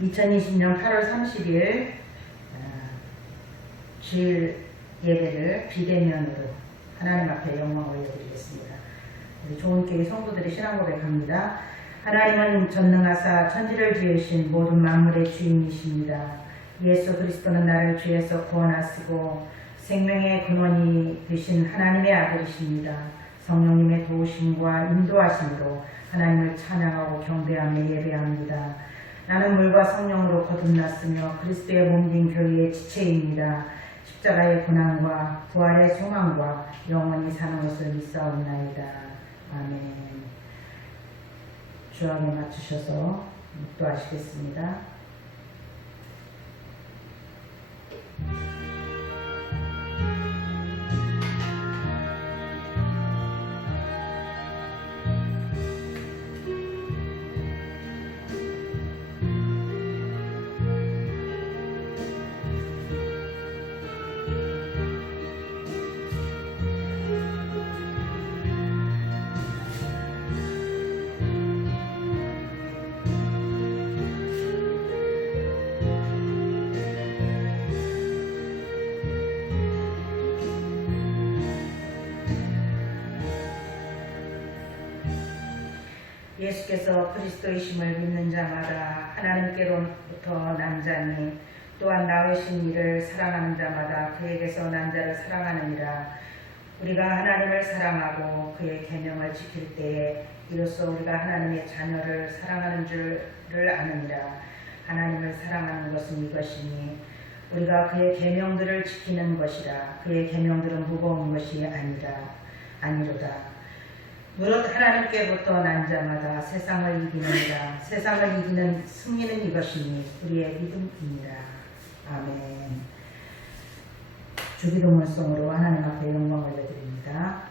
2020년 8월 30일 주일 예배를 비대면으로 하나님 앞에 영광 올려드리겠습니다. 우리 좋은 교회 성도들의 신앙 고백합니다. 하나님은 전능하사 천지를 지으신 모든 만물의 주인이십니다. 예수 그리스도는 나를 죄에서 구원하시고 생명의 근원이 되신 하나님의 아들이십니다. 성령님의 도우심과 인도하심으로 하나님을 찬양하고 경배하며 예배합니다. 나는 물과 성령으로 거듭났으며 그리스도의 몸된 교회의 지체입니다. 십자가의 고난과 부활의 소망과 영원히 사는 것을 믿사옵나이다. 아멘. 주안에 맞추셔서 묵도하시겠습니다. 예수께서 그리스도이심을 믿는 자마다 하나님께로부터 난 자니 또한 나으신 이를 사랑하는 자마다 그에게서 난 자를 사랑하느니라. 우리가 하나님을 사랑하고 그의 계명을 지킬 때에 이로써 우리가 하나님의 자녀를 사랑하는 줄을 아느니라. 하나님을 사랑하는 것은 이것이니 우리가 그의 계명들을 지키는 것이라. 그의 계명들은 무거운 것이 아니로다. 무릇 하나님께부터 난 자마다 세상을 이기느니라. 세상을 이기는 승리는 이것이니 우리의 믿음이니라. 아멘. 주기도문송으로 하나님 앞에 영광 올려드립니다.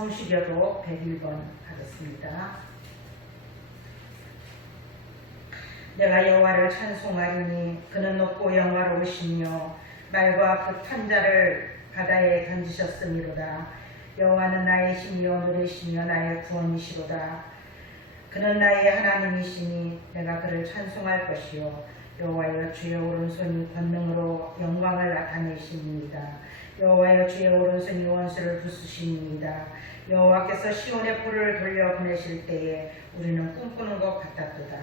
성시교도 101번 하겠습니다. 내가 여호와를 찬송하리니 그는 높고 영화로우시며 말과 그 탄자를 바다에 던지셨음이로다. 여호와는 나의 힘이요 노래시며 나의 구원이시로다. 그는 나의 하나님이시니 내가 그를 찬송할 것이요 여호와여 주의 오른손이 권능으로 영광을 나타내십니다. 여호와여 주의 오른손이 원수를 부수십니다. 여호와께서 시온의 불을 돌려 보내실 때에 우리는 꿈꾸는 것 같았도다.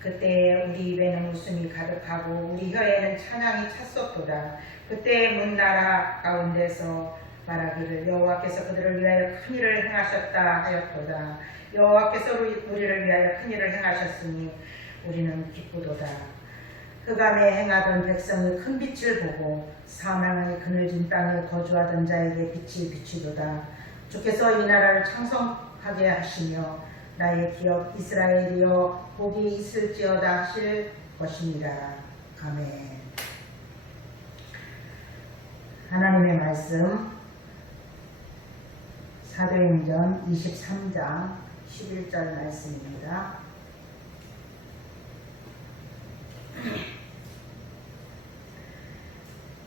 그때에 우리 입에는 웃음이 가득하고 우리 혀에는 찬양이 찼었도다. 그때에 문 나라 가운데서 말하기를 여호와께서 그들을 위하여 큰 일을 행하셨다 하였도다. 여호와께서 우리를 위하여 큰 일을 행하셨으니 우리는 기쁘도다. 흑암에 행하던 백성이 큰 빛을 보고 사망의 그늘진 땅에 거주하던 자에게 빛이 비치도다. 주께서 이 나라를 창성하게 하시며 나의 기업 이스라엘이여 복이 있을지어다 하실 것입니다. 아멘. 하나님의 말씀 사도행전 23장 11절 말씀입니다.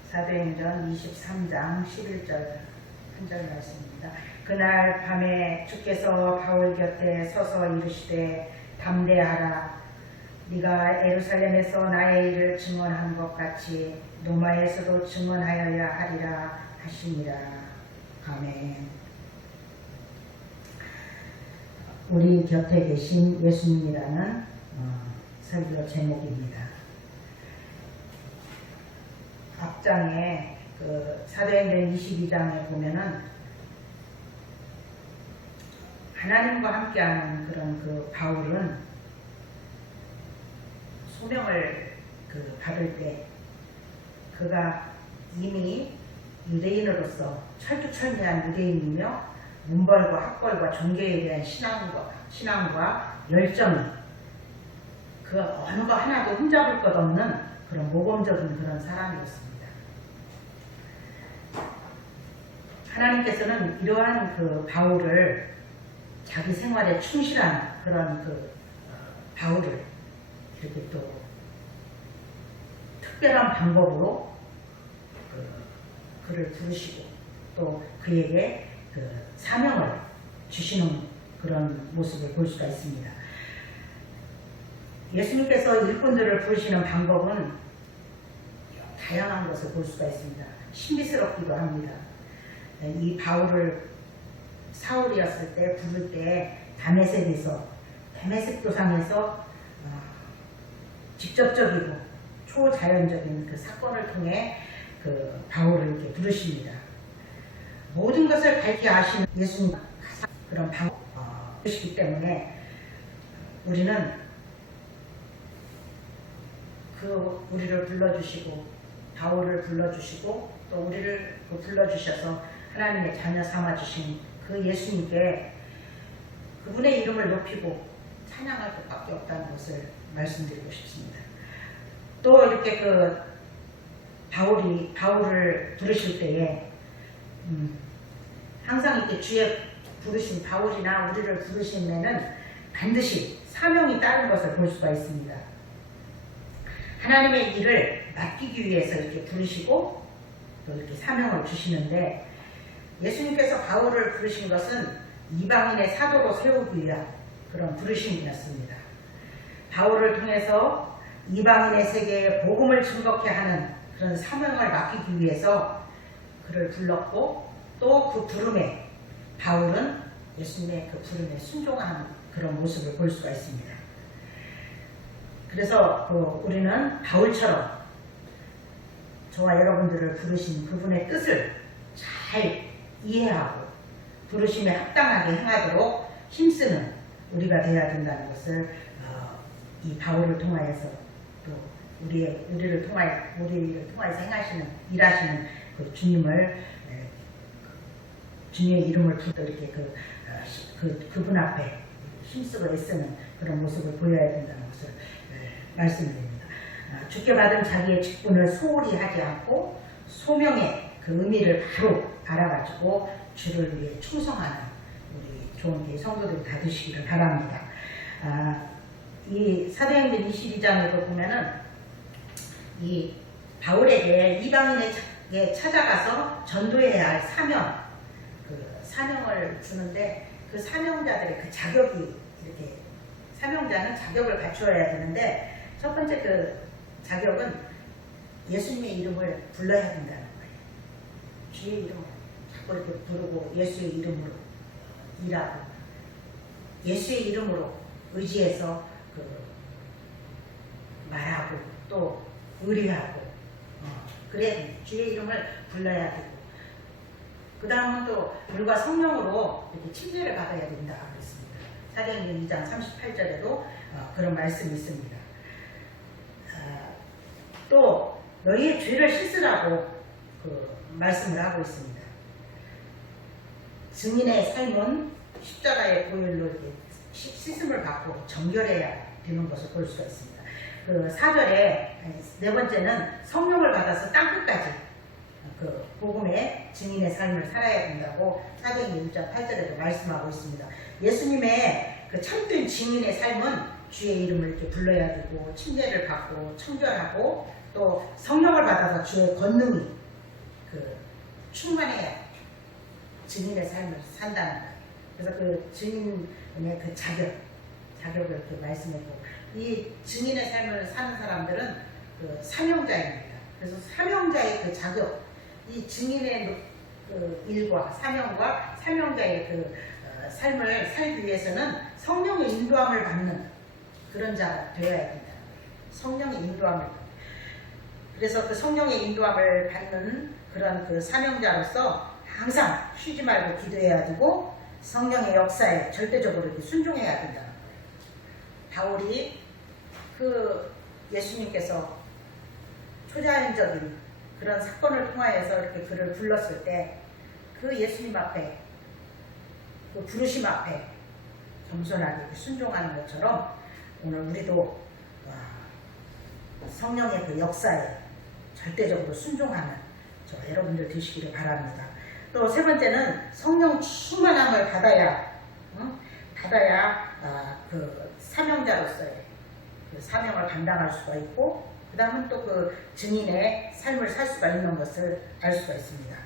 사도행전 23장 11절 한 절 말씀입니다. 그날 밤에 주께서 바울 곁에 서서 이르시되 담대하라. 네가 예루살렘에서 나의 일을 증언한 것 같이 로마에서도 증언하여야 하리라 하시니라. 아멘. 우리 곁에 계신 예수님이라는 설교 제목입니다. 앞장에 그 사도행전 22장에 보면은 하나님과 함께하는 그런 그 바울은 소명을 받을 때 그가 이미 유대인으로서 철두철미한 유대인이며 문벌과 학벌과 종교에 대한 신앙과 열정이 그 어느 거 하나도 흠잡을 것 없는 그런 모범적인 그런 사람이었습니다. 하나님께서는 이러한 그 바울을 자기 생활에 충실한 그런 바울을 이렇게 또 특별한 방법으로 그를 부르시고 또 그에게 사명을 주시는 그런 모습을 볼 수가 있습니다. 예수님께서 일꾼들을 부르시는 방법은 다양한 것을 볼 수가 있습니다. 신비스럽기도 합니다. 이 바울을 사울이었을 때 부를 때 다메섹 도상에서 직접적이고 초자연적인 그 사건을 통해 그 바울을 이렇게 부르십니다. 모든 것을 밝히 아시는 예수님 그런 방법이시기 때문에 우리는 우리를 불러주시고 바울을 불러주시고 또 우리를 불러주셔서 하나님의 자녀 삼아주신 그 예수님께 그분의 이름을 높이고 찬양할 것밖에 없다는 것을 말씀드리고 싶습니다. 또 이렇게 바울을 부르실 때에 항상 이렇게 주의 부르신 바울이나 우리를 부르심에는 반드시 사명이 따른 것을 볼 수가 있습니다. 하나님의 일을 맡기기 위해서 이렇게 부르시고 또 이렇게 사명을 주시는데 예수님께서 바울을 부르신 것은 이방인의 사도로 세우기 위한 그런 부르심이었습니다. 바울을 통해서 이방인의 세계에 복음을 증거케 하는 그런 사명을 맡기기 위해서 그를 불렀고 또 그 부름에 바울은 예수님의 그 부름에 순종하는 그런 모습을 볼 수가 있습니다. 그래서 우리는 바울처럼 저와 여러분들을 부르신 그분의 뜻을 잘 이해하고 부르심에 합당하게 행하도록 힘쓰는 우리가 되어야 된다는 것을 이 바울을 통하여서 또 우리를 통하여서 일하시는 그 주님의 이름을 두고 이렇게 그분 앞에 힘쓰고 애쓰는 그런 모습을 보여야 된다는 것을 말씀드립니다. 주께 받은 자기의 직분을 소홀히 하지 않고 소명의 그 의미를 바로 알아가지고 주를 위해 충성하는 우리 좋은 교회 성도들 다 되시기를 바랍니다. 이 사도행전 22장에도 보면은 이 바울에게 이방인에 찾아가서 전도해야 할 사명을 주는데 그 사명자들의 그 자격이 이렇게 사명자는 자격을 갖추어야 되는데 첫 번째 그 자격은 예수님의 이름을 불러야 된다는 거예요. 주의 이름을 자꾸 이렇게 부르고 예수의 이름으로 일하고 예수의 이름으로 의지해서 말하고 또 의리하고 그래 주의 이름을 불러야 되고 그 다음은 또 물과 성령으로 이렇게 침례를 받아야 된다 그랬습니다. 사도행전 2장 38절에도 그런 말씀이 있습니다. 또 너희의 죄를 씻으라고 말씀을 하고 있습니다. 증인의 삶은 십자가의 보혈로 이렇게 씻음을 받고 정결해야 되는 것을 볼 수가 있습니다. 그 4절에 네 번째는 성령을 받아서 땅끝까지 복음의 증인의 삶을 살아야 된다고 사도행전 1장 8절에도 말씀하고 있습니다. 예수님의 그 참된 증인의 삶은 주의 이름을 이렇게 불러야 되고 침례를 받고 청결하고 또 성령을 받아서 주의 권능이 그 충만해야 증인의 삶을 산다는 거예요. 그래서 그 증인의 그 자격을 이렇게 말씀했고, 이 증인의 삶을 사는 사람들은 그 사명자입니다. 그래서 사명자의 그 자격, 이 증인의 그 일과 사명과 사명자의 그 삶을 살기 위해서는 성령의 인도함을 받는 그런 자가 되어야 된다. 성령의 인도함을. 그래서 그 성령의 인도함을 받는 그런 그 사명자로서 항상 쉬지 말고 기도해야 되고 성령의 역사에 절대적으로 이렇게 순종해야 된다는 거예요. 바울이 그 예수님께서 초자연적인 그런 사건을 통하여서 이렇게 그를 불렀을 때 그 예수님 앞에 그 부르심 앞에 겸손하게 순종하는 것처럼 오늘 우리도 성령의 그 역사에 절대적으로 순종하는 저 여러분들 되시기를 바랍니다. 또 세 번째는 성령 충만함을 받아야 그 사명자로서의 그 사명을 감당할 수가 있고, 그 다음은 또 그 증인의 삶을 살 수가 있는 것을 알 수가 있습니다.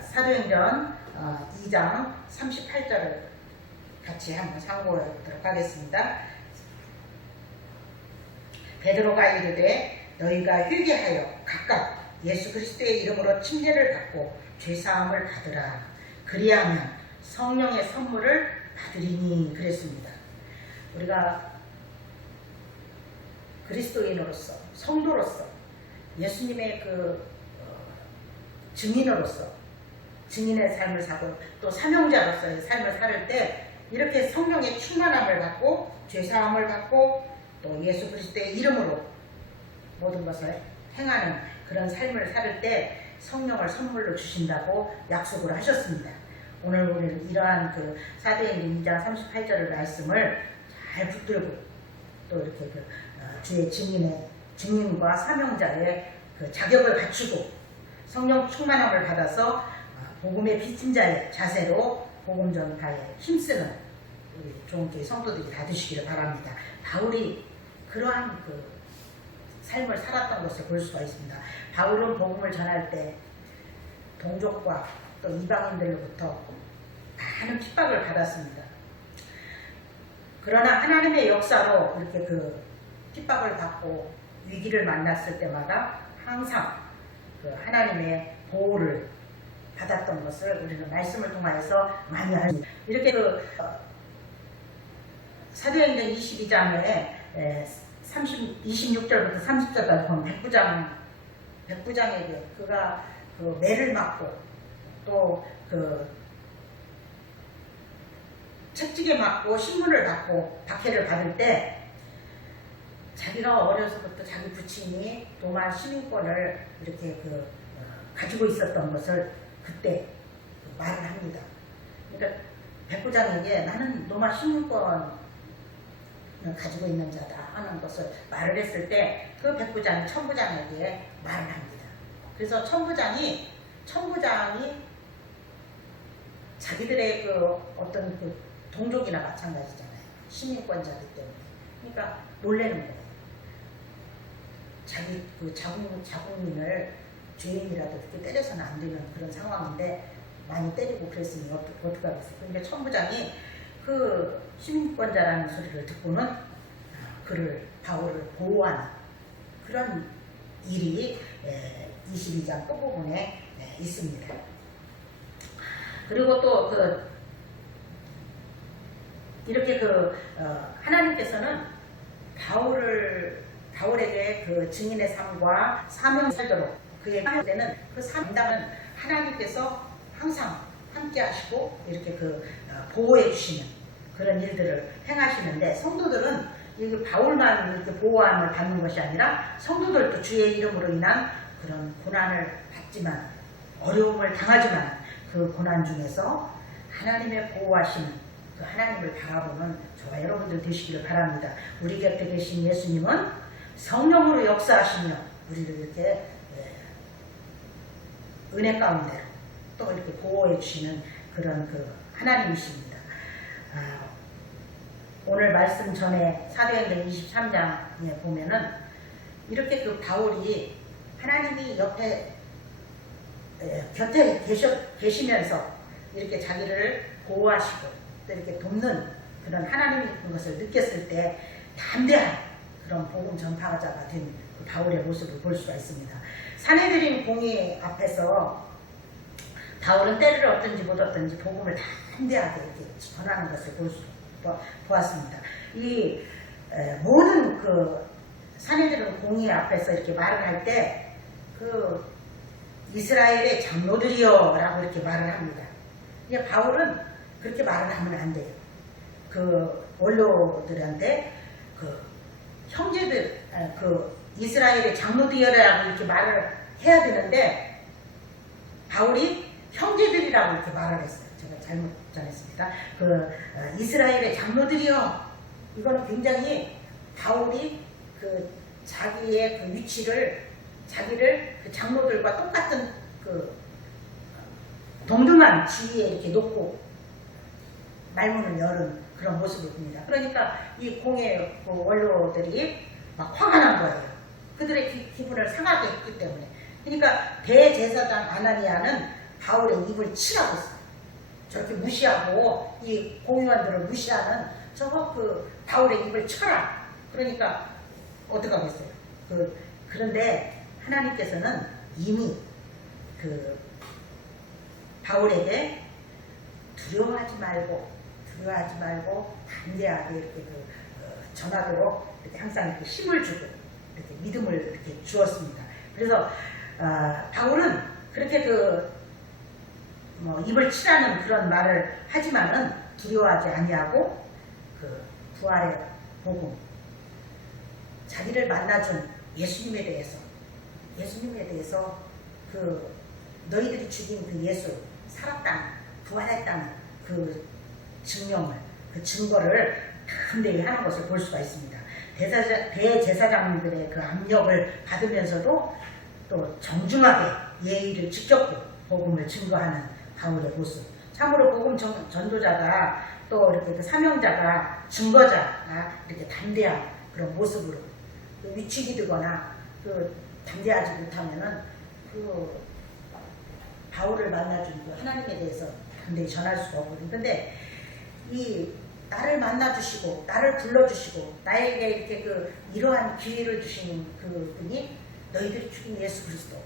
사도행전 2장 38절을 같이 한번 상고해 보도록 하겠습니다. 베드로가 이르되 너희가 회개하여 각각 예수 그리스도의 이름으로 침례를 받고 죄사함을 받으라. 그리하면 성령의 선물을 받으리니 그랬습니다. 우리가 그리스도인으로서, 성도로서, 예수님의 그 증인으로서 증인의 삶을 사고 또 사명자로서의 삶을 살 때 이렇게 성령의 충만함을 받고 죄사함을 받고 또 예수 그리스도의 이름으로 모든 것을 행하는 그런 삶을 살 때 성령을 선물로 주신다고 약속을 하셨습니다. 오늘 우리는 이러한 그 사도행전 2장 38절의 말씀을 잘 붙들고 또 이렇게 그 주의 증인과 사명자의 그 자격을 갖추고 성령 충만함을 받아서 복음의 빚진 자의 자세로 복음 전파에 힘쓰는 우리 종교의 성도들이 다 되시기를 바랍니다. 바울이 그러한 그 삶을 살았던 것을 볼 수가 있습니다. 바울은 복음을 전할 때 동족과 또 이방인들로부터 많은 핍박을 받았습니다. 그러나 하나님의 역사로 이렇게 그 핍박을 받고 위기를 만났을 때마다 항상 그 하나님의 보호를 받았던 것을 우리는 말씀을 통하여서 많이 알습니다. 이렇게 그 사도행전 22장에 26절부터 30절까지 보면 백부장에게 그가 그 매를 맞고 또 그 책찍에 맞고 신문을 받고 박해를 받을 때 자기가 어려서부터 자기 부친이 로마 시민권을 이렇게 가지고 있었던 것을 그때 말을 합니다. 그러니까 백부장에게 나는 로마 시민권을 가지고 있는 자다 하는 것을 말을 했을 때 그 백부장이 천부장에게 말을 합니다. 그래서 천부장이 자기들의 그 어떤 그 동족이나 마찬가지잖아요. 시민권자기 때문에. 그러니까 놀래는 거예요. 자기 그 자국민을 죄인이라도 그렇게 때려서는 안 되는 그런 상황인데 많이 때리고 그랬으니 어떻게 하겠어요. 그런데 천부장이 그 시민권자라는 소리를 듣고는 바울을 보호하는 그런 일이 22장 끝부분에 있습니다. 그리고 또 이렇게 하나님께서는 바울에게 그 증인의 삶과 사명 살도록 그의 때는 그 사명당은 하나님께서 항상 함께 하시고 이렇게 보호해 주시는 그런 일들을 행하시는데, 성도들은 이 바울만 이렇게 보호함을 받는 것이 아니라 성도들도 주의 이름으로 인한 그런 고난을 받지만, 어려움을 당하지만 그 고난 중에서 하나님의 보호하시는 그 하나님을 바라보는 저와 여러분들 되시기를 바랍니다. 우리 곁에 계신 예수님은 성령으로 역사하시며 우리를 이렇게 은혜 가운데로 또 이렇게 보호해 주시는 그런 그 하나님이십니다. 오늘 말씀 전에 사도행전 23장에 보면은 이렇게 그 바울이 하나님이 옆에 곁에 계시면서 이렇게 자기를 보호하시고 또 이렇게 돕는 그런 하나님이 있는 것을 느꼈을 때 담대한 그런 복음 전파자가 된 그 바울의 모습을 볼 수가 있습니다. 사내들인 공의 앞에서 바울은 때를 얻든지 못 얻든지 복음을 담대하게 이렇게 전하는 것을 보았습니다. 이 모든 그 사내들은 공의 앞에서 이렇게 말을 할 때 그 이스라엘의 장로들이여라고 이렇게 말을 합니다. 근데 바울은 그렇게 말을 하면 안 돼요. 그 원로들한테 그 형제들, 그 이스라엘의 장로들이여라고 이렇게 말을 해야 되는데 바울이 형제들이라고 이렇게 말을 했어요. 제가 잘못 전했습니다. 그 이스라엘의 장로들이여, 이거는 굉장히 바울이 그 자기의 그 위치를 자기를 그 장로들과 똑같은 그 동등한 지위에 이렇게 놓고 말문을 여는 그런 모습을 봅니다. 그러니까 이 공예 그 원로들이 막 화가 난 거예요. 그들의 기분을 상하게 했기 때문에. 그러니까 대제사장 아나니아는 바울의 입을 치라고 했어요. 저렇게 무시하고 이 공의원들을 무시하는 저거 그 바울의 입을 쳐라. 그러니까 어떡하겠어요. 그런데 하나님께서는 이미 그 바울에게 두려워하지 말고 담대하게 이렇게 전하도록 이렇게 항상 이렇게 힘을 주고 이렇게 믿음을 이렇게 주었습니다. 그래서 바울은 그렇게 입을 치라는 그런 말을 하지만은 두려워하지 아니하고 그 부활의 복음, 자기를 만나준 예수님에 대해서 그 너희들이 죽인 그 예수 살았다는, 부활했다는 그 증거를 담대히 하는 것을 볼 수가 있습니다. 대제사장들의 그 압력을 받으면서도 또 정중하게 예의를 지켰고 복음을 증거하는 바울의 모습. 참으로 복음 전도자가 또 이렇게 그 사명자가 증거자가 이렇게 담대한 그런 모습으로 위축이 되거나 담대하지 못하면은 그 바울을 만나준 그 하나님에 대해서 담대히 전할 수가 없거든요. 근데 이 나를 만나주시고 나를 불러주시고 나에게 이렇게 이러한 기회를 주신 그 분이 너희들이 죽인 예수 그리스도,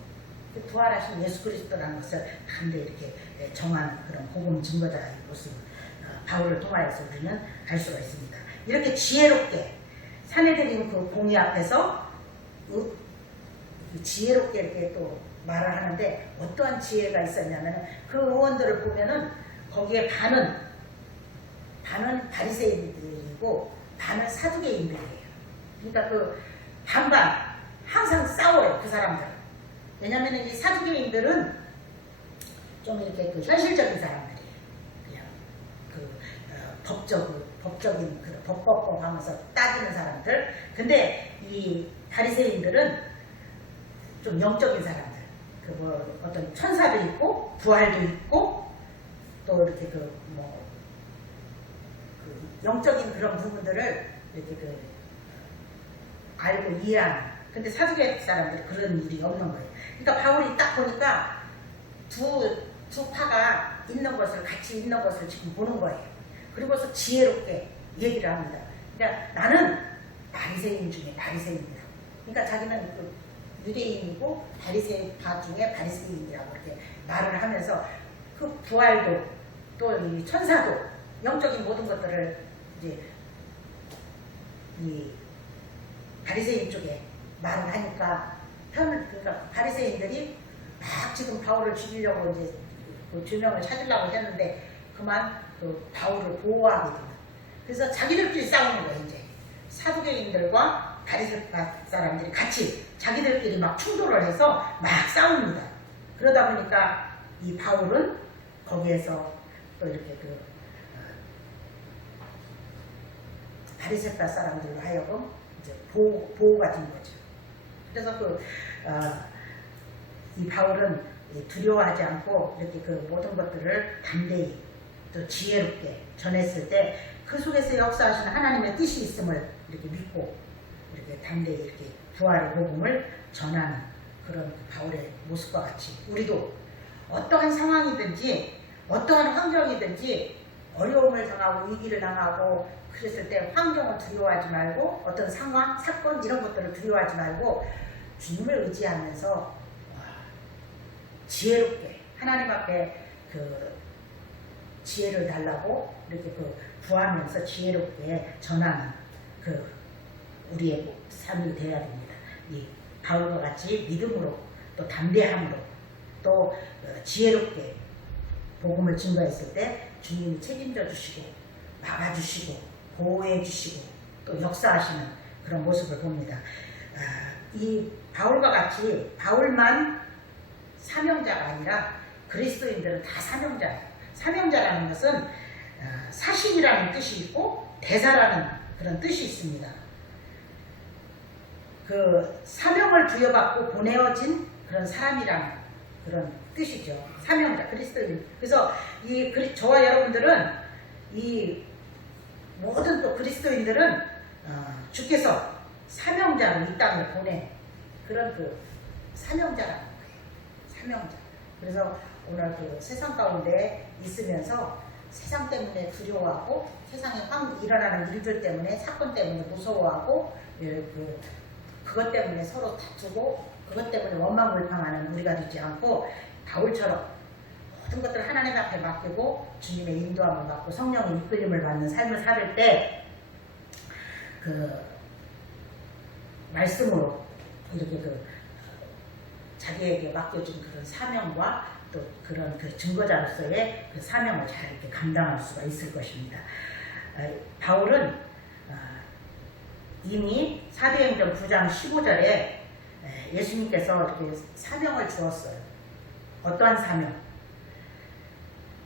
그 부활하신 예수 그리스도라는 것을 담대히 이렇게 정하는 그런 복음 증거자의 모습을 바울을 통하여서 우리는 알 수가 있습니다. 이렇게 지혜롭게 사내들인 그 공의 앞에서 지혜롭게 이렇게 또 말을 하는데 어떠한 지혜가 있었냐면 그 의원들을 보면은 거기에 반은 바리새인들이고 반은 사두개인들이에요. 그러니까 그 반반 항상 싸워요, 그 사람들. 왜냐하면 이 사두개인들은 좀 이렇게 그 현실적인 사람들이에요. 그냥 법적인 그런 법법법 하면서 따지는 사람들. 근데 이 바리새인들은 좀 영적인 사람들. 어떤 천사도 있고 부활도 있고 또 이렇게 영적인 그런 부분들을 이렇게 알고 이해하는. 근데 사두개 사람들은 그런 일이 없는 거예요. 그러니까 바울이 딱 보니까 두 파가 같이 있는 것을 지금 보는 거예요. 그리고서 지혜롭게 얘기를 합니다. 그러니까 나는 바리새인 중에 바리새인이다. 그러니까 자기는 유대인이고 바리새파 중에 바리새인이라고 이렇게 말을 하면서 그 부활도 또 이 천사도 영적인 모든 것들을 이제 이 바리새인 쪽에 말을 하니까 그러니까 바리새인들이 막 지금 바울을 죽이려고 이제 그 죄명을 찾으려고 했는데 그만 바울을 보호하게 됩니다. 그래서 자기들끼리 싸우는 거예요. 이제 사두개인들과 바리새파 사람들이 같이 자기들끼리 막 충돌을 해서 막 싸웁니다. 그러다 보니까 이 바울은 거기에서 또 이렇게 바리새파 사람들로 하여금 이제 보호가 된 거죠. 그래서 이 바울은 두려워하지 않고 이렇게 그 모든 것들을 담대히 또 지혜롭게 전했을 때 그 속에서 역사하시는 하나님의 뜻이 있음을 이렇게 믿고 이렇게 담대히 이렇게 부활의 복음을 전하는 그런 바울의 모습과 같이 우리도 어떠한 상황이든지 어떠한 환경이든지 어려움을 당하고 위기를 당하고 그랬을 때 환경을 두려워하지 말고 어떤 상황, 사건 이런 것들을 두려워하지 말고 주님을 의지하면서 지혜롭게 하나님 앞에 그 지혜를 달라고 이렇게 그 구하면서 지혜롭게 전하는 그 우리의 삶이 되어야 됩니다. 이 바울과 같이 믿음으로 또 담대함으로 또 지혜롭게 복음을 증거했을 때 주님이 책임져 주시고 막아주시고 보호해 주시고 또 역사하시는 그런 모습을 봅니다. 이 바울과 같이 바울만 사명자가 아니라 그리스도인들은 다 사명자예요. 사명자라는 것은 사신이라는 뜻이 있고 대사라는 그런 뜻이 있습니다. 그 사명을 부여받고 보내어진 그런 사람이라는 그런 뜻이죠. 사명자, 그리스도인. 그래서 저와 여러분들은 이 모든 또 그리스도인들은 주께서 사명자로 이 땅에 보낸 그런 그 사명자라는 거예요. 사명자. 그래서 오늘 그 세상 가운데 있으면서 세상 때문에 두려워하고 세상에 일어나는 일들 때문에 사건 때문에 무서워하고 그것 때문에 서로 다투고 그것 때문에 원망불평하는 우리가 되지 않고 바울처럼 모든 것들을 하나님 앞에 맡기고 주님의 인도함을 받고 성령의 이끌림을 받는 삶을 살 때 그 말씀으로 이렇게 그 자기에게 맡겨진 그런 사명과 또 그런 그 증거자로서의 그 사명을 잘 이렇게 감당할 수가 있을 것입니다. 바울은 이미 사도행전 9장 15절에 예수님께서 이렇게 사명을 주었어요. 어떠한 사명?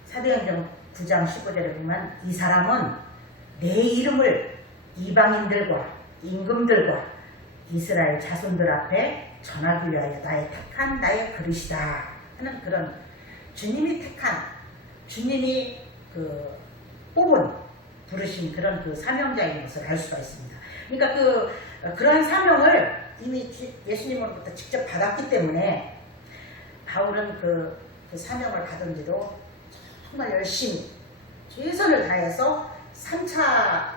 사도행전 9장 15절에 보면 이 사람은 내 이름을 이방인들과 임금들과 이스라엘 자손들 앞에 전하기 위하여 나의 택한 나의 그릇이다 하는 그런 주님이 택한 주님이 그 뽑은 부르신 그런 그 사명자인 것을 알 수가 있습니다. 그러니까 그러한 사명을 이미 예수님으로부터 직접 받았기 때문에 바울은 그 사명을 받은 뒤도 정말 열심히 최선을 다해서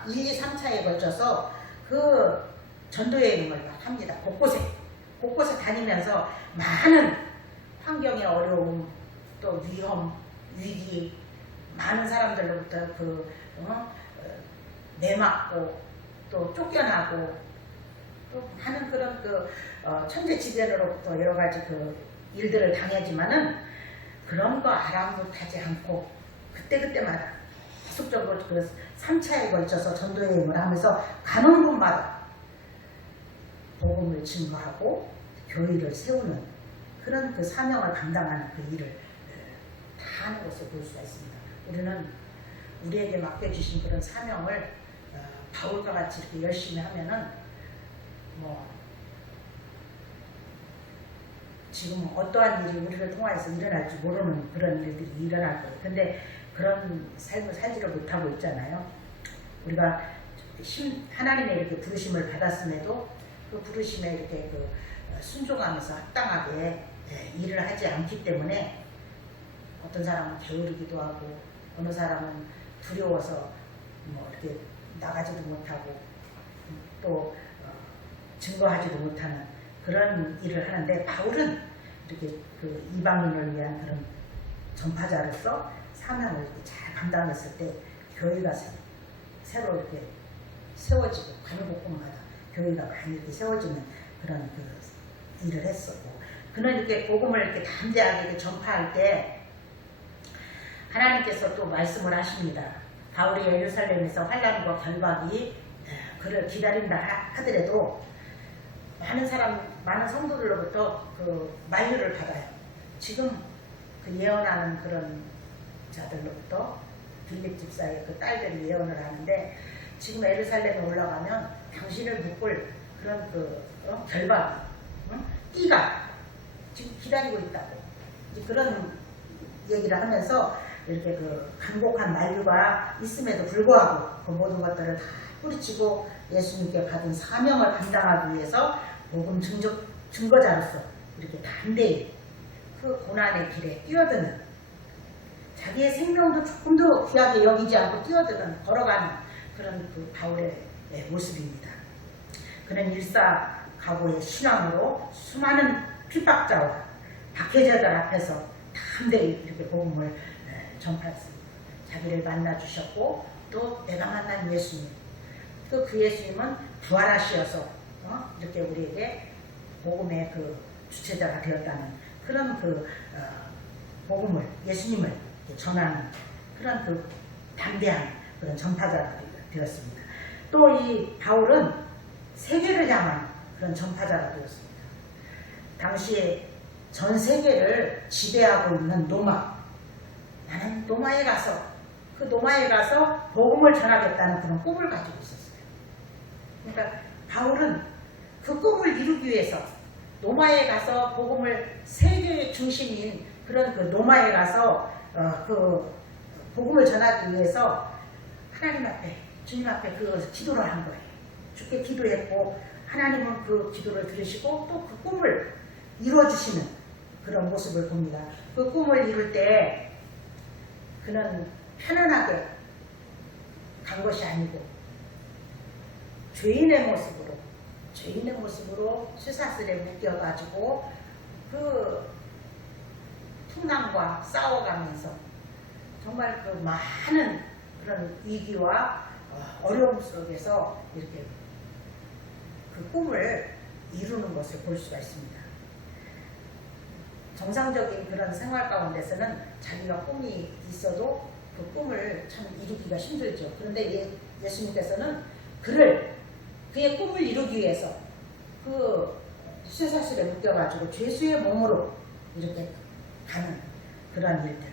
1, 2, 3차에 걸쳐서 그 전도의 여행을 막 합니다. 곳곳에 다니면서 많은 환경의 어려움, 또 위험, 위기, 많은 사람들로부터 내맞고 또 쫓겨나고 또 많은 그런 천재지변으로부터 여러 가지 그 일들을 당하지만은 그런 거 아랑곳하지 않고 그때마다 계속적으로 그 3차에 걸쳐서 전도여행을 하면서 가는 곳마다 복음을 증거하고 교회를 세우는 그런 그 사명을 감당하는 그 일을 다 하는 것을 볼 수가 있습니다. 우리는 우리에게 맡겨주신 그런 사명을 바울과 같이 이렇게 열심히 하면은 지금 어떠한 일이 우리를 통하여서 일어날지 모르는 그런 일들이 일어날 거예요. 근데 그런 삶을 살지를 못하고 있잖아요. 우리가 하나님의 이렇게 부르심을 받았음에도 그 부르심에 이렇게 순종하면서 합당하게 일을 하지 않기 때문에 어떤 사람은 게으르기도 하고 어느 사람은 두려워서 이렇게 나가지도 못하고 또 증거하지도 못하는 그런 일을 하는데 바울은 이렇게 그 이방인을 위한 그런 전파자로서 사명을 이렇게 잘 감당했을 때 교회가 새로 이렇게 세워지고 가는 곳곳마다 교회가 많이 이렇게 세워지는 그런 그 일을 했었고 그는 이렇게 복음을 이렇게 담대하게 이렇게 전파할 때 하나님께서 또 말씀을 하십니다. 바울이 예루살렘에서 환난과 결박이 그를 기다린다 하더라도 많은 성도들로부터 그 만류를 받아요. 지금 그 예언하는 그런 자들로부터 빌립 집사의 그 딸들이 예언을 하는데 지금 예루살렘에 올라가면 당신을 묶을 그런 결박, 띠가 지금 기다리고 있다고. 그런 얘기를 하면서 이렇게 그 간곡한 만류가 있음에도 불구하고 그 모든 것들을 다 뿌리치고 예수님께 받은 사명을 감당하기 위해서 복음 증거자로서 이렇게 담대히 그 고난의 길에 뛰어드는, 자기의 생명도 조금도 귀하게 여기지 않고 뛰어드는, 걸어가는 그런 그 바울의 모습입니다. 그는 일사각오의 신앙으로 수많은 핍박자와 박해자들 앞에서 담대히 이렇게 복음을 전파했습니다. 자기를 만나 주셨고 또 내가 만난 예수님, 또 그 예수님은 부활하시어서 이렇게 우리에게 복음의 그 주체자가 되었다는 그런 그 복음을, 예수님을 전하는 그런 그 담대한 그런 전파자가 되었습니다. 또 이 바울은 세계를 향한 그런 전파자가 되었습니다. 당시에 전 세계를 지배하고 있는 로마, 나는 로마에 가서 그 로마에 가서 복음을 전하겠다는 그런 꿈을 가지고 있었어요. 그러니까 바울은 그 꿈을 이루기 위해서 로마에 가서 복음을, 세계의 중심인 그런 그 로마에 가서 그 복음을 전하기 위해서 하나님 앞에, 주님 앞에 그 기도를 한 거예요. 주께 기도했고 하나님은 그 기도를 들으시고 또 그 꿈을 이루어주시는 그런 모습을 봅니다. 그 꿈을 이룰 때 그는 편안하게 간 것이 아니고 죄인의 모습으로 쇠사슬에 묶여가지고 그 풍랑과 싸워가면서 정말 그 많은 그런 위기와 어려움 속에서 이렇게 그 꿈을 이루는 것을 볼 수가 있습니다. 정상적인 그런 생활 가운데서는 자기가 꿈이 있어도 그 꿈을 참 이루기가 힘들죠. 그런데 예수님께서는 그의 꿈을 이루기 위해서 그 쇠사슬에 묶여가지고 죄수의 몸으로 이렇게 가는 그런 일들.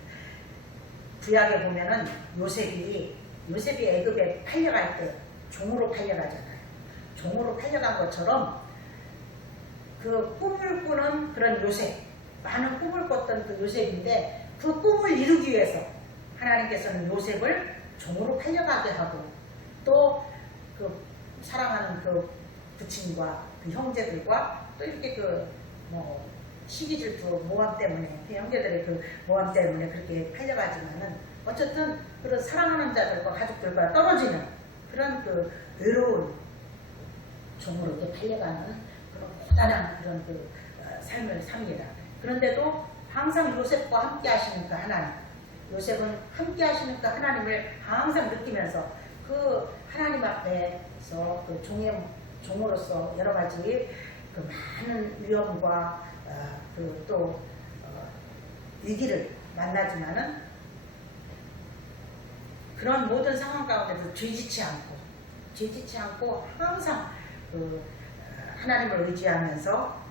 구약에 보면은 요셉이 애굽에 팔려갈 때 종으로 팔려가잖아요. 종으로 팔려간 것처럼 그 꿈을 꾸는 그런 요셉, 많은 꿈을 꿨던 그 요셉인데 그 꿈을 이루기 위해서 하나님께서는 요셉을 종으로 팔려가게 하고 또 그 사랑하는 그 부친과 그 형제들과 또 이렇게 시기 질투 모함 때문에, 그 형제들의 그 모함 때문에 그렇게 팔려가지만은 어쨌든 그런 사랑하는 자들과 가족들과 떨어지는 그런 그 외로운 종으로 이렇게 팔려가는 그런 고단한 그런 그 삶을 삽니다. 그런데도 항상 요셉과 함께 하시는 그 하나님, 요셉은 함께 하시는 그 하나님을 항상 느끼면서 그 하나님 앞에서 그 종으로서 여러 가지 그 많은 위험과 또 위기를 만나지만은 그런 모든 상황 가운데도 죄짓지 않고 항상 그 하나님을 의지하면서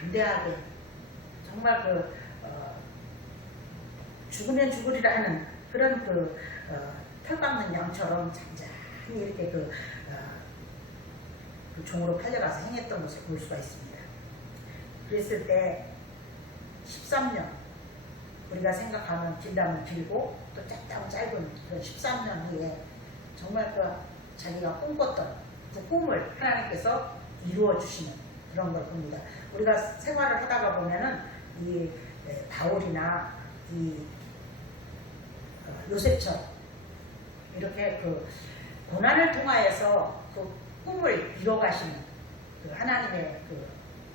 담대하게 정말 죽으면 죽으리라 하는 그런 털 깎는 양처럼 잔잔히 이렇게 그 종으로 팔려가서 행했던 것을 볼 수가 있습니다. 그랬을 때 13년, 우리가 생각하면 길다면 길고 또 짧다면 짧은 그 13년 후에 정말 자기가 꿈꿨던 그 꿈을 하나님께서 이루어 주시는 그런 걸 봅니다. 우리가 생활을 하다가 보면은 이 바울이나 이 요셉처럼 이렇게 그 고난을 통하여서 그 꿈을 이뤄가시는 그 하나님의 그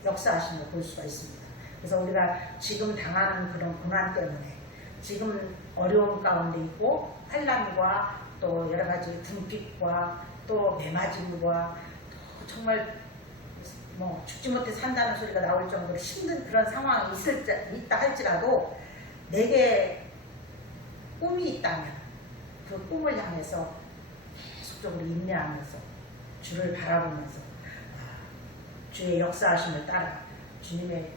역사하시는 걸 볼 수가 있습니다. 그래서 우리가 지금 당하는 그런 고난 때문에 지금 어려움 가운데 있고 환난과 또 여러 가지 궁핍과 또 매맞음과 또 정말 죽지 못해 산다는 소리가 나올 정도로 힘든 그런 상황이 있다 할지라도 내게 꿈이 있다면 그 꿈을 향해서 계속적으로 인내하면서 주를 바라보면서 주의 역사하심을 따라 주님의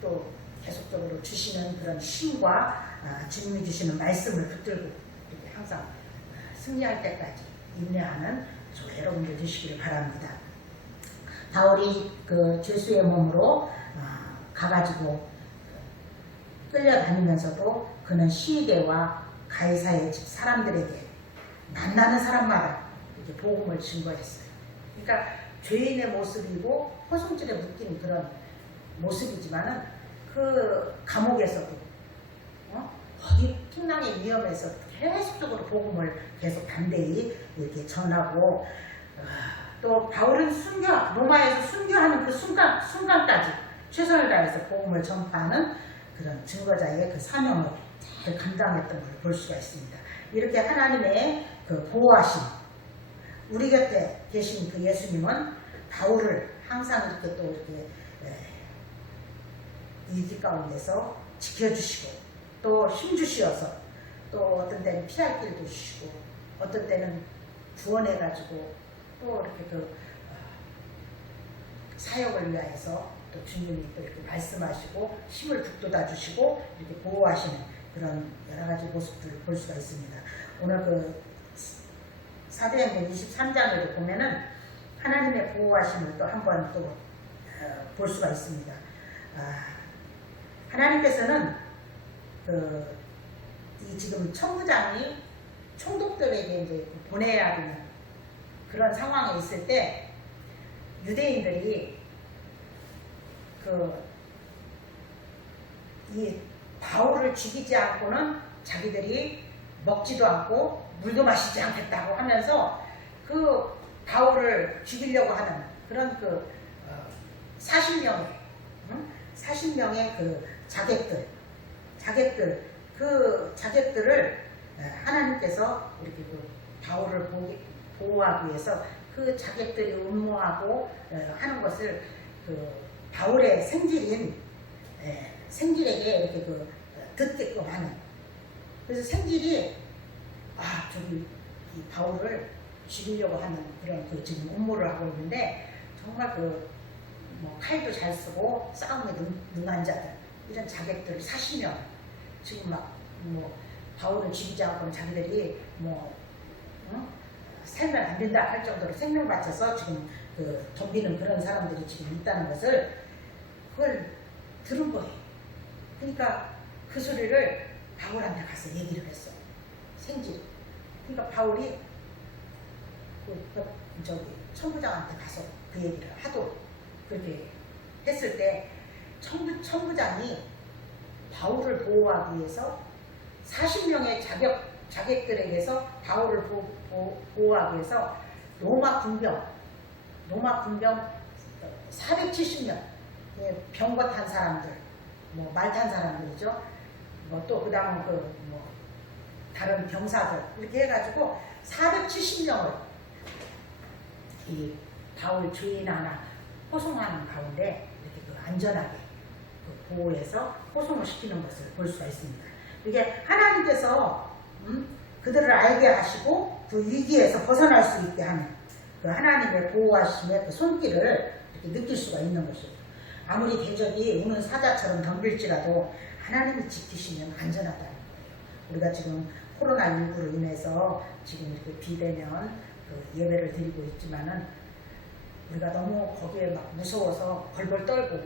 또 계속적으로 주시는 그런 힘과 주님이 주시는 말씀을 붙들고 이렇게 항상 승리할 때까지 인내하는 저와 여러분들 되시기를 바랍니다. 바울이 그 죄수의 몸으로 가가지고 끌려다니면서도 그는 시대와 가이사의 집 사람들에게 만나는 사람마다 이렇게 복음을 증거했어요. 그러니까 죄인의 모습이고 포성질에 묶인 그런 모습이지만은 그 감옥에서도 어디 풍랑의 위험에서 계속적으로 복음을 계속 담대히 이렇게 전하고 또 바울은 로마에서 순교하는 그 순간까지 최선을 다해서 복음을 전파하는 그런 증거자의 그 사명을 잘 감당했던 걸 볼 수가 있습니다. 이렇게 하나님의 그 보호하심, 우리 곁에 계신 그 예수님은 바울을 항상 이렇게 또 이렇게 위기 가운데서 지켜주시고 또 힘주시어서 또 어떤 때는 피할 길도 주시고 어떤 때는 구원해가지고 또 이렇게 그 사역을 위하여서 또 주님이 또 이렇게 말씀하시고 힘을 북돋아 주시고 이렇게 보호하시는 그런 여러 가지 모습들을 볼 수가 있습니다. 오늘 그 사도행전 23장에도 보면은 하나님의 보호하심을 또 한 번 또 볼 수가 있습니다. 하나님께서는 이 지금 천부장이 총독들에게 이제 보내야 되는 그런 상황에 있을 때 유대인들이 이 바울을 죽이지 않고는 자기들이 먹지도 않고 물도 마시지 않겠다고 하면서 그 바울을 죽이려고 하는 그런 40명의 그 자객들을 하나님께서 이렇게 그 바울을 보호하기 위해서 그 자객들이 음모하고 하는 것을 그 바울의 생질에게 이렇게 듣게끔 하는. 그래서 생질이 저기 이 바울을 죽이려고 하는 그런 지금 음모를 하고 있는데 정말 뭐 칼도 잘 쓰고 싸움에 능한 자들 이런 자객들 40명 지금 뭐 바울을 죽이지 않고는 자기들이 살면 안 된다 할 정도로 생명 바쳐서 지금 덤비는 그런 사람들이 지금 있다는 것을 그걸 들은 거예요. 그러니까 그 소리를 바울한테 가서 얘기를 했어요. 생질. 그러니까 바울이 저기 천부장한테 가서 그 얘기를 하도록 그렇게 했을 때 천부장이 바울을 보호하기 위해서 40명의 자객들에게서 바울을 보호하기 위해서 로마 군병 470명 병거 탄 사람들 말 탄 사람들이죠. 또 그다음 다른 병사들 이렇게 해가지고 470명을 이 바울 주인 하나 호송하는 가운데 이렇게 안전하게 보호해서 호송을 시키는 것을 볼 수가 있습니다. 이게 하나님께서 그들을 알게 하시고 그 위기에서 벗어날 수 있게 하는 그 하나님의 보호하심의 그 손길을 이렇게 느낄 수가 있는 것이죠. 아무리 대적이 우는 사자처럼 덤빌지라도 하나님이 지키시면 안전하다는 거예요. 우리가 지금 코로나19로 인해서 지금 이렇게 비대면 예배를 드리고 있지만은 우리가 너무 거기에 무서워서 벌벌 떨고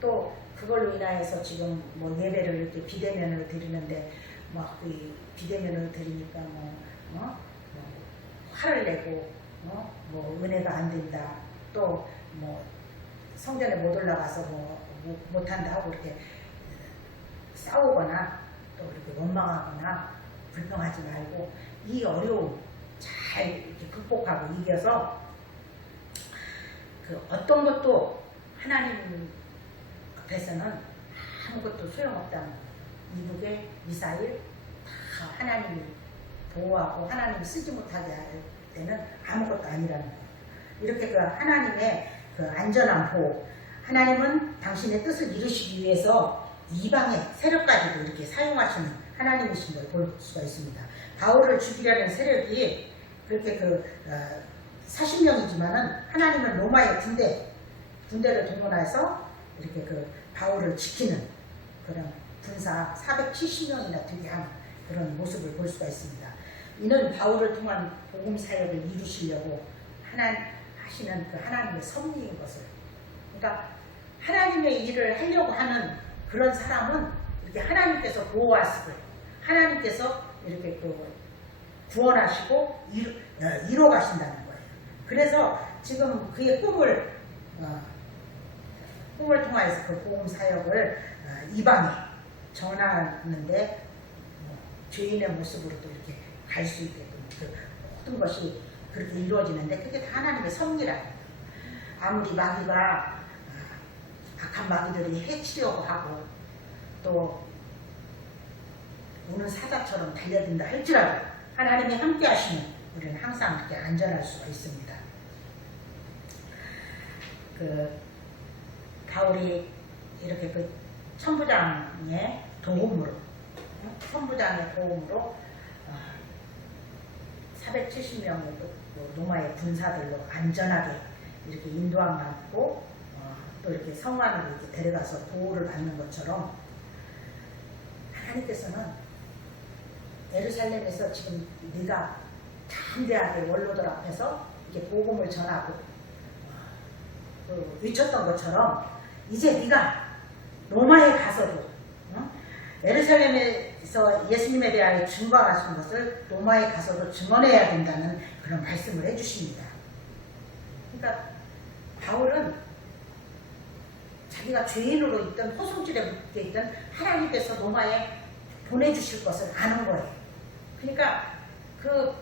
또 그걸로 인하여서 지금 예배를 이렇게 비대면으로 드리는데 비대면으로 드리니까 화를 내고 은혜가 안 된다 또 성전에 못 올라가서 못한다 하고 이렇게 싸우거나 또 이렇게 원망하거나 불평하지 말고 이 어려움 잘 이렇게 극복하고 이겨서 어떤 것도 하나님 앞에서는 아무것도 소용없다는 거예요. 이북의 미사일 다 하나님이 보호하고 하나님이 쓰지 못하게 할 때는 아무것도 아니라는 거예요. 이렇게 하나님의 안전한 보호, 하나님은 당신의 뜻을 이루시기 위해서 이방의 세력까지도 이렇게 사용하시는 하나님이신 걸 볼 수가 있습니다. 바울을 죽이려는 세력이 그렇게 40명이지만은 하나님은 로마의 군대를 동원해서 이렇게 바울을 지키는 그런 군사 470명이나 되게 하는 그런 모습을 볼 수가 있습니다. 이는 바울을 통한 복음 사역을 이루시려고 하시는 하나님의 섭리인 것을. 그러니까 하나님의 일을 하려고 하는 그런 사람은 이게 하나님께서 보호하시고 하나님께서 이렇게 구원하시고 이뤄 가신다는 거예요. 그래서 지금 그의 꿈을 통하여서 그 복음 사역을 이방에 전하는데 죄인의 모습으로도 이렇게 갈 수 있게끔 그 모든 것이 그렇게 이루어지는데 그게 다 하나님의 섭리라. 아무리 마귀가 악한 마귀들이 해치려고 하고 또 우는 사자처럼 달려든다 할지라도 하나님이 함께 하시면 우리는 항상 그렇게 안전할 수가 있습니다. 바울이 이렇게 천부장의 도움으로 470명의 로마의 군사들로 안전하게 이렇게 인도함 받고 또 이렇게 성 안으로 이렇게 데려가서 보호를 받는 것처럼 하나님께서는 예루살렘에서 지금 네가 담대하게 원로들 앞에서 이렇게 복음을 전하고 외쳤던 것처럼 이제 네가 로마에 가서도 예루살렘에서 예수님에 대하여 증거하신 것을 로마에 가서도 증언해야 된다는 그런 말씀을 해주십니다. 그러니까 바울은 자기가 죄인으로 있던 호송질에 묶여 있던 하나님께서 로마에 보내주실 것을 아는 거예요. 그러니까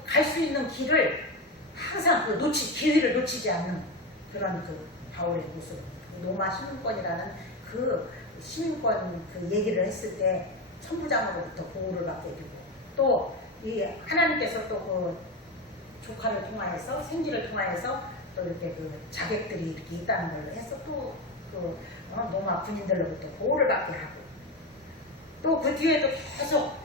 갈 수 있는 길을 항상 기회를 놓치지 않는 그런 바울의 모습. 로마 시민권이라는 시민권 얘기를 했을 때 천부장으로부터 보호를 받게 되고 또 이 하나님께서 또 조카를 통하여서 생기를 통하여서 또 이렇게 자객들이 이렇게 있다는 걸 해서 또 로마 군인들로부터 보호를 받게 하고 또 그 뒤에도 계속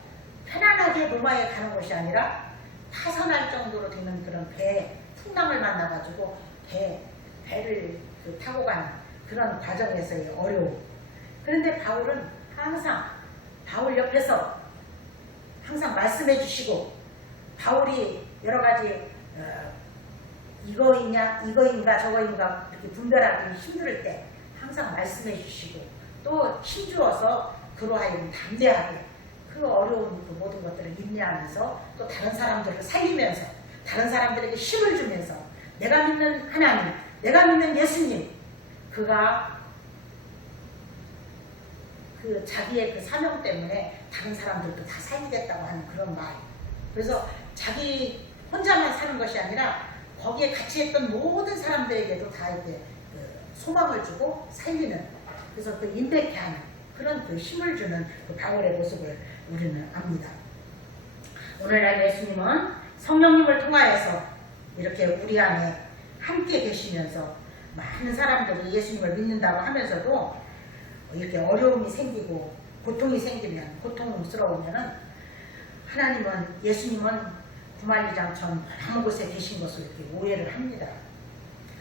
편안하게 로마에 가는 것이 아니라 파산할 정도로 되는 그런 풍랑을 만나가지고 배를 타고 가는 그런 과정에서의 어려움. 그런데 바울은 항상 바울 옆에서 항상 말씀해 주시고 바울이 여러 가지 이거인가 저거인가 이렇게 분별하기 힘들 때 항상 말씀해 주시고 또 힘주어서 그러하여 담대하게 어려운 모든 것들을 인내하면서 또 다른 사람들을 살리면서 다른 사람들에게 힘을 주면서 내가 믿는 하나님, 내가 믿는 예수님 그가 자기의 사명 때문에 다른 사람들도 다 살리겠다고 하는 그런 말. 그래서 자기 혼자만 사는 것이 아니라 거기에 같이 했던 모든 사람들에게도 다 이렇게 소망을 주고 살리는 그래서 임팩트 하는 그런 힘을 주는 바울의 모습을 우리는 압니다. 오늘날 예수님은 성령님을 통하여서 이렇게 우리 안에 함께 계시면서 많은 사람들이 예수님을 믿는다고 하면서도 이렇게 어려움이 생기고 고통이 생기면 고통스러우면은 하나님은 예수님은 구말리장천 아무 곳에 계신 것을 이렇게 오해를 합니다.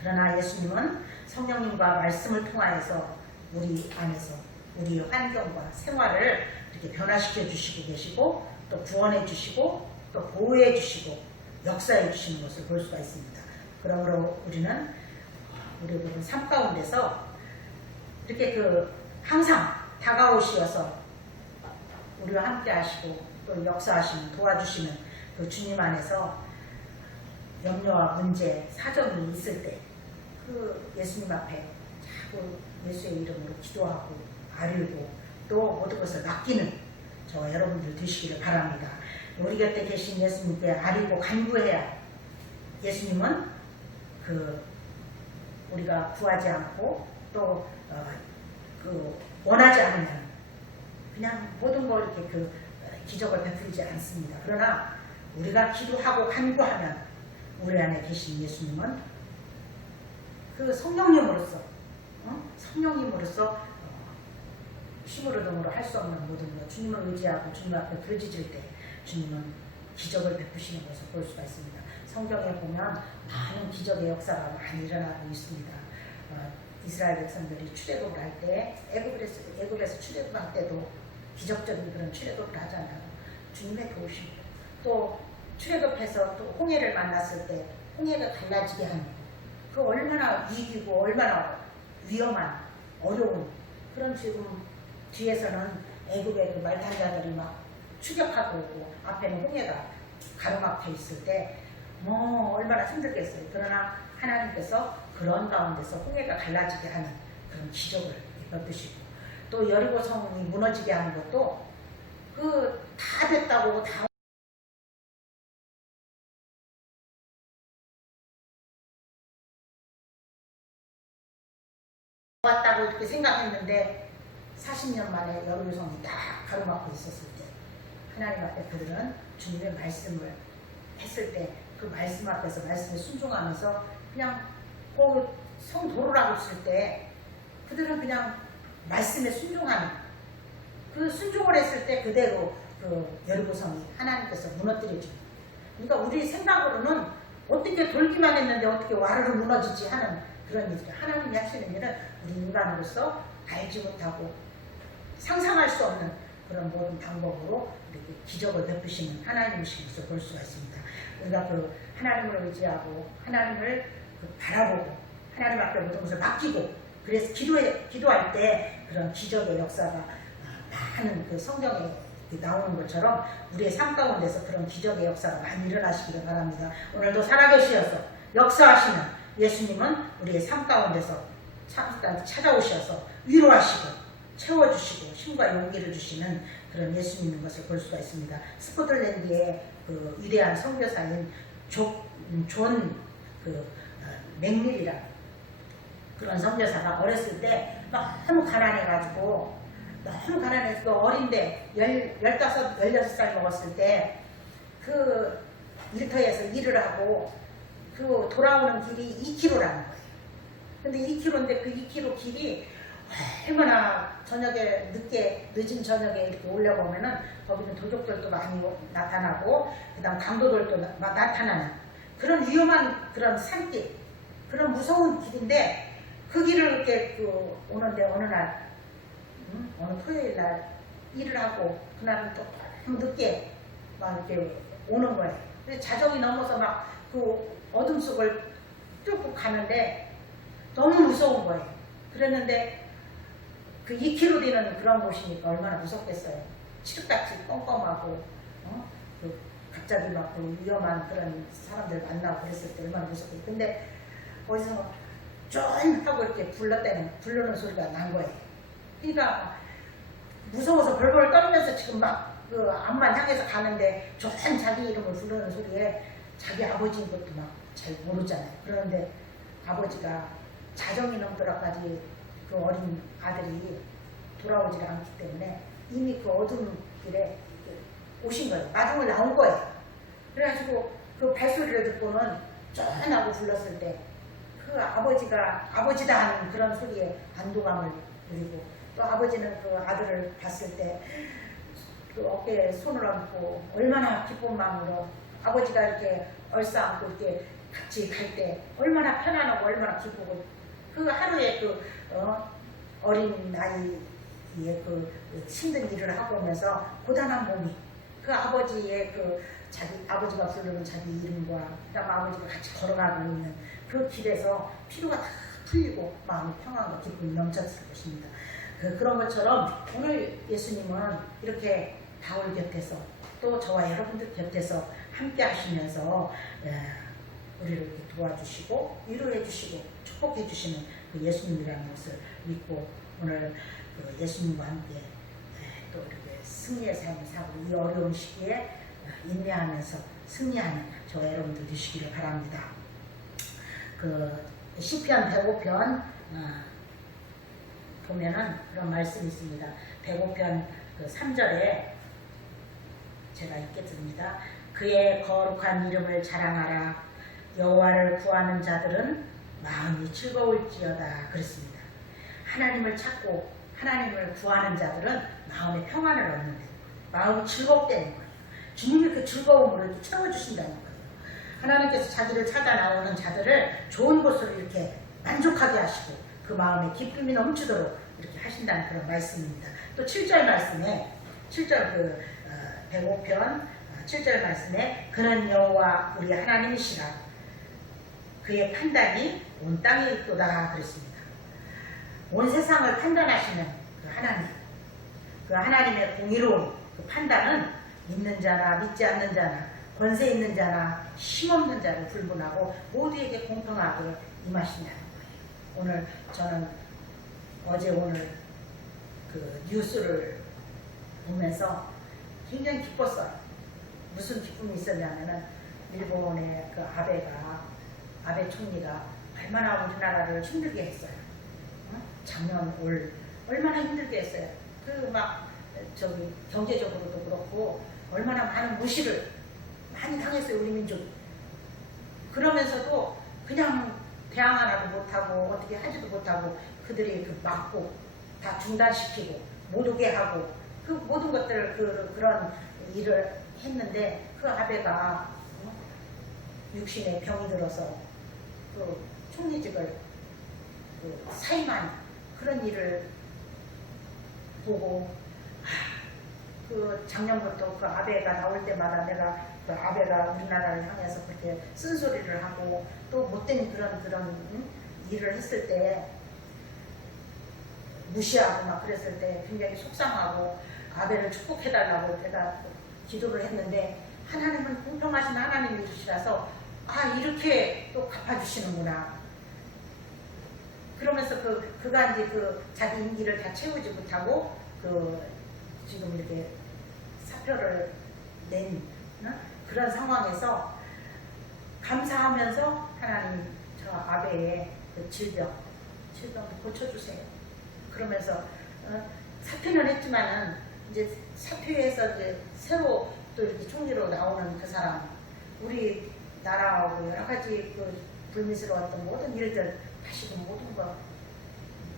그러나 예수님은 성령님과 말씀을 통하여서 우리 안에서 우리 환경과 생활을 이렇게 변화시켜 주시고 계시고 또 구원해 주시고 또 보호해 주시고 역사해 주시는 것을 볼 수가 있습니다. 그러므로 우리는 우리 삶 가운데서 이렇게 항상 다가오시어서 우리와 함께 하시고 또 역사하시는 도와주시는 주님 안에서 염려와 문제, 사정이 있을 때 예수님 앞에 자꾸 예수의 이름으로 기도하고 아뢰고 또 모든 것을 맡기는 저와 여러분들 되시기를 바랍니다. 우리 곁에 계신 예수님께 아뢰고 간구해야 예수님은 우리가 구하지 않고 또 원하지 않으면 그냥 모든 걸 이렇게 기적을 베풀지 않습니다. 그러나 우리가 기도하고 간구하면 우리 안에 계신 예수님은 성령님으로서 힘으로 등으로 할 수 없는 모든 것 주님을 의지하고 주님 앞에 부르짖을 때 주님은 기적을 베푸시는 것을 볼 수가 있습니다. 성경에 보면 많은 기적의 역사가 많이 일어나고 있습니다. 이스라엘 백성들이 출애굽을 할 때 애굽에서 출애굽할 때도 기적적인 그런 출애굽을 하잖아요. 주님의 도우심. 또 출애굽해서 또 홍해를 만났을 때 홍해가 갈라지게 하는 얼마나 위기고 얼마나 위험한 어려운 그런 지금 뒤에서는 애굽의 그 말탄자들이 막 추격하고 오고 앞에는 홍해가 가로막혀 있을 때 뭐 얼마나 힘들겠어요. 그러나 하나님께서 그런 가운데서 홍해가 갈라지게 하는 그런 기적을 베푸시고 또 여리고 성이 무너지게 하는 것도 그 다 됐다고 다 왔다고 이렇게 생각했는데 40년 만에 여리고 성이 딱 가로막고 있었을 때 하나님 앞에 그들은 주님의 말씀을 했을 때 그 말씀 앞에서 말씀에 순종하면서 그냥 그 성 도로라고 했을 때 그들은 그냥 말씀에 순종하는 그 순종을 했을 때 그대로 그 여리고성이 하나님께서 무너뜨려줍니다. 그러니까 우리 생각으로는 어떻게 돌기만 했는데 어떻게 와르르 무너지지 하는 그런 일들. 하나님이 하시는 일은 우리 인간으로서 알지 못하고 상상할 수 없는 그런 모든 방법으로 이렇게 기적을 베푸시는 하나님이신 것을 볼 수가 있습니다. 우리가 그 하나님을 의지하고 하나님을 바라보고 하나님 앞에 모든 것을 맡기고 그래서 기도할 때 그런 기적의 역사가 많은 그 성경에 나오는 것처럼 우리의 삶 가운데서 그런 기적의 역사가 많이 일어나시기를 바랍니다. 오늘도 살아계시어서 역사하시는 예수님은 우리의 삶 가운데서 찾아오셔서 위로하시고 채워주시고 힘과 용기를 주시는 그런 예수님인 것을 볼 수가 있습니다. 스코틀랜드의 그 위대한 선교사인 존 맥밀이라는 그런 선교사가 어렸을 때 너무 가난해가지고 너무 가난해서 어린데 16살 먹었을 때 그 일터에서 일을 하고 그 돌아오는 길이 2km라는 거예요. 근데 2km인데 그 2km 길이 얼마나 저녁에 늦은 저녁에 이렇게 올려보면은 거기는 도적들도 많이 나타나고 그다음 강도들도 나타나는 그런 위험한 그런 산길 그런 무서운 길인데 그 길을 이렇게 오는데 어느 날 어느 토요일 날 일을 하고 그날은 또 너무 늦게 막 이렇게 오는 거예요. 근데 자정이 넘어서 막 그 어둠 속을 뚫고 가는데 너무 무서운 거예요. 그랬는데 그 2km 되는 그런 곳이니까 얼마나 무섭겠어요. 칠흑같이 껌껌하고 그 갑자기 막 그 위험한 그런 사람들 만나고 그랬을 때 얼마나 무섭겠어요. 근데 어디서 쫀 하고 이렇게 부르는 소리가 난 거예요. 그러니까 무서워서 벌벌 떨면서 지금 막 그 앞만 향해서 가는데 쫀 자기 이름을 부르는 소리에 자기 아버지인 것도 막 잘 모르잖아요. 그런데 아버지가 자정이 넘도록까지 그 어린 아들이 돌아오지 않기 때문에 이미 그 어두운 길에 오신 거예요. 마중을 나온 거예요. 그래가지고 그 발소리를 듣고는 쫀하고 불렀을 때 그 아버지가 아버지다 하는 그런 소리에 안도감을 누리고 또 아버지는 그 아들을 봤을 때 그 어깨에 손을 얹고 얼마나 기쁜 마음으로 아버지가 이렇게 얼싸안고 이렇게 같이 갈 때 얼마나 편안하고 얼마나 기쁘고 그 하루에 그 어린 나이에 그 힘든 일을 하고 오면서 고단한 몸이 그 아버지의 그 자기 아버지가 부르는 자기 이름과 그다음 아버지가 같이 걸어가고 있는 그 길에서 피로가 다 풀리고 마음이 평안과 기쁨이 넘쳤을 것입니다. 그런 것처럼 오늘 예수님은 이렇게 바울 곁에서 또 저와 여러분들 곁에서 함께 하시면서 우리를 이렇게 도와주시고 위로해 주시고 축복해 주시는 그 예수님이라는 것을 믿고 오늘 그 예수님과 함께 또 이렇게 승리의 삶을 살고 이 어려운 시기에 인내하면서 승리하는 저와 여러분들 되시기를 바랍니다. 그 시편 105편 보면은 그런 말씀이 있습니다. 105편 그 3절에 제가 읽겠습니다. 그의 거룩한 이름을 자랑하라. 여호와를 구하는 자들은 마음이 즐거울지어다. 그렇습니다. 하나님을 찾고 하나님을 구하는 자들은 마음의 평안을 얻는다. 마음이 즐겁다는 거예요. 주님이 그 즐거움을 이렇게 채워주신다는 거예요. 하나님께서 자기를 찾아 나오는 자들을 좋은 곳으로 이렇게 만족하게 하시고 그 마음에 기쁨이 넘치도록 이렇게 하신다는 그런 말씀입니다. 또 7절 말씀에 7절 그 105편 7절 말씀에 그는 여호와 우리 하나님이시라 그의 판단이 온 땅에 있도다 그랬습니다. 온 세상을 판단하시는 그 하나님 그 하나님의 공의로운 그 판단은 믿는 자나 믿지 않는 자나 권세 있는 자나 힘없는 자를 불문하고 모두에게 공평하게 임하신다는 거예요. 오늘 저는 어제 오늘 그 뉴스를 보면서 굉장히 기뻤어요. 무슨 기쁨이 있었냐면은 일본의 그 아베 총리가 얼마나 우리나라를 힘들게 했어요. 작년 올 얼마나 힘들게 했어요. 그 막 저기 경제적으로도 그렇고 얼마나 많은 무시를 많이 당했어요, 우리 민족. 그러면서도 그냥 대항 하나도 못하고 어떻게 하지도 못하고 그들이 그 막고 다 중단시키고 못 오게 하고 그 모든 것들을 그런 일을 했는데 그 아베가 육신에 병이 들어서 그 총리직을 그 사임한 그런 일을 보고 그 작년부터 그 아베가 나올 때마다 내가 그 아베가 우리나라를 향해서 그렇게 쓴소리를 하고 또 못된 그런 일을 했을 때 무시하고 막 그랬을 때 굉장히 속상하고 아베를 축복해달라고 내가 기도를 했는데 하나님은 공평하신 하나님이시라서 이렇게 또 갚아주시는구나. 그러면서 그가 이제 자기 임기를 다 채우지 못하고 지금 이렇게 사표를 낸 그런 상황에서 감사하면서 하나님 저 아베의 그 질병도 고쳐주세요. 그러면서 사표는 했지만은 이제 사표에서 이제 새로 또 이렇게 총리로 나오는 그 사람 우리 나라하고 여러 가지 그 불미스러웠던 모든 일들 다시 모든 거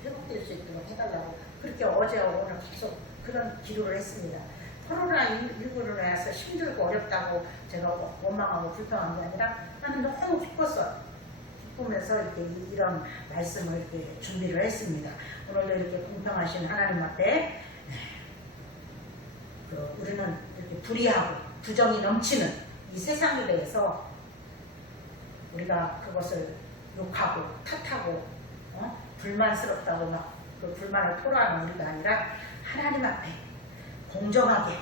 회복될 수 있도록 해달라고 그렇게 어제하고 오늘 계속 그런 기도를 했습니다. 코로나19로 인해서 힘들고 어렵다고 제가 원망하고 불평한 게 아니라 나는 너무 기뻤어요. 기쁘면서 이렇게 이런 말씀을 이렇게 준비를 했습니다. 오늘도 이렇게 공평하신 하나님 앞에 우리는 이렇게 불의하고 부정이 넘치는 이 세상에 대해서 우리가 그것을 욕하고 탓하고 불만스럽다고 막 그 불만을 토로하는 우리가 아니라 하나님 앞에 공정하게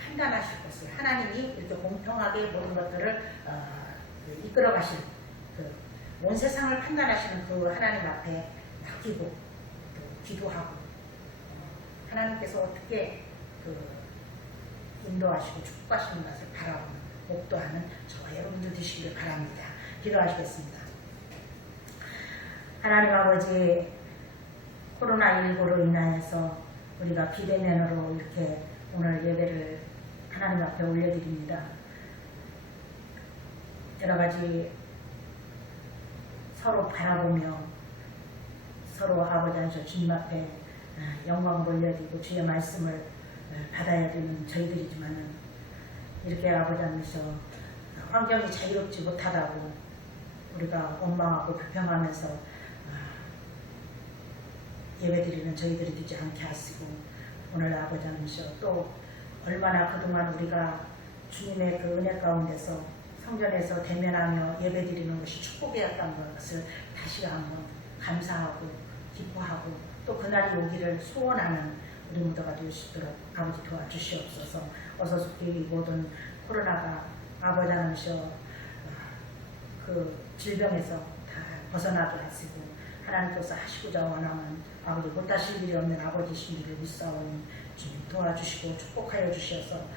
판단하실 것을 하나님이 이렇게 공평하게 모든 것들을 이끌어 가실 온 세상을 판단하시는 그 하나님 앞에 맡기고 또 기도하고 하나님께서 어떻게 인도하시고 축복하시는 것을 바라보는 목도하는 저와 여러분들 되시길 바랍니다. 기도하시겠습니다. 하나님 아버지, 코로나19로 인하여서 우리가 비대면으로 이렇게 오늘 예배를 하나님 앞에 올려드립니다. 여러 가지 서로 바라보며 서로 아버지 안에서 주님 앞에 영광을 올려드리고 주의 말씀을 받아야 되는 저희들이지만은 이렇게 아버지 안에서 환경이 자유롭지 못하다고 우리가 원망하고 불평하면서 예배드리는 저희들이 되지 않게 하시고 오늘 아버지 안에서 또 얼마나 그동안 우리가 주님의 그 은혜 가운데서 성전에서 대면하며 예배드리는 것이 축복이었던 것을 다시 한번 감사하고 기뻐하고 또 그날이 오기를 소원하는 우리 무대가 될 수 있도록 아버지 도와주시옵소서. 어서 속히 이 모든 코로나가 아버지 하나님이셔 그 질병에서 다 벗어나게 하시고 하나님께서 하시고자 원하는 아버지 못하실 일이 없는 아버지신 일을 믿사오니 주님 도와주시고 축복하여 주셔서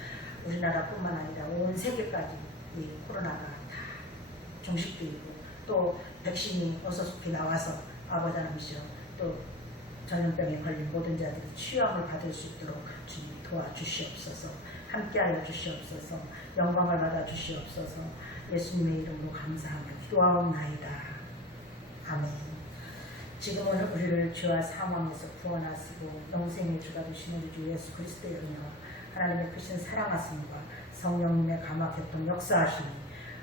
우리나라뿐만 아니라 온 세계까지 이 코로나가 다 종식되고 또 백신이 어서 속히 나와서 아버지 하나님이시여 또 전염병에 걸린 모든 자들이 치유함을 받을 수 있도록 주님 도와주시옵소서. 함께하여 주시옵소서. 영광을 받아 주시옵소서. 예수님의 이름으로 감사하며 기도하옵나이다. 아멘. 지금은 우리를 죄와 사망에서 구원하시고 영생의 주가 되신 우리 주 예수 그리스도의 은혜와 하나님의 크신 사랑하심과 성령님의 감화 교통 역사하시니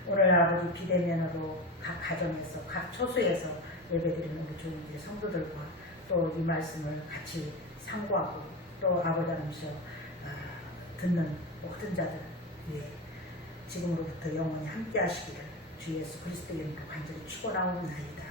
오늘 아버지 비대면으로 각 가정에서 각 처소에서 예배드리는 우리 주님의 성도들과 또 이 말씀을 같이 상고하고 또 아버지 하나님께서 듣는 모든 자들 위해 지금으로부터 영원히 함께 하시기를 주 예수 그리스도의 이름으로 간절히 축원하옵나이다.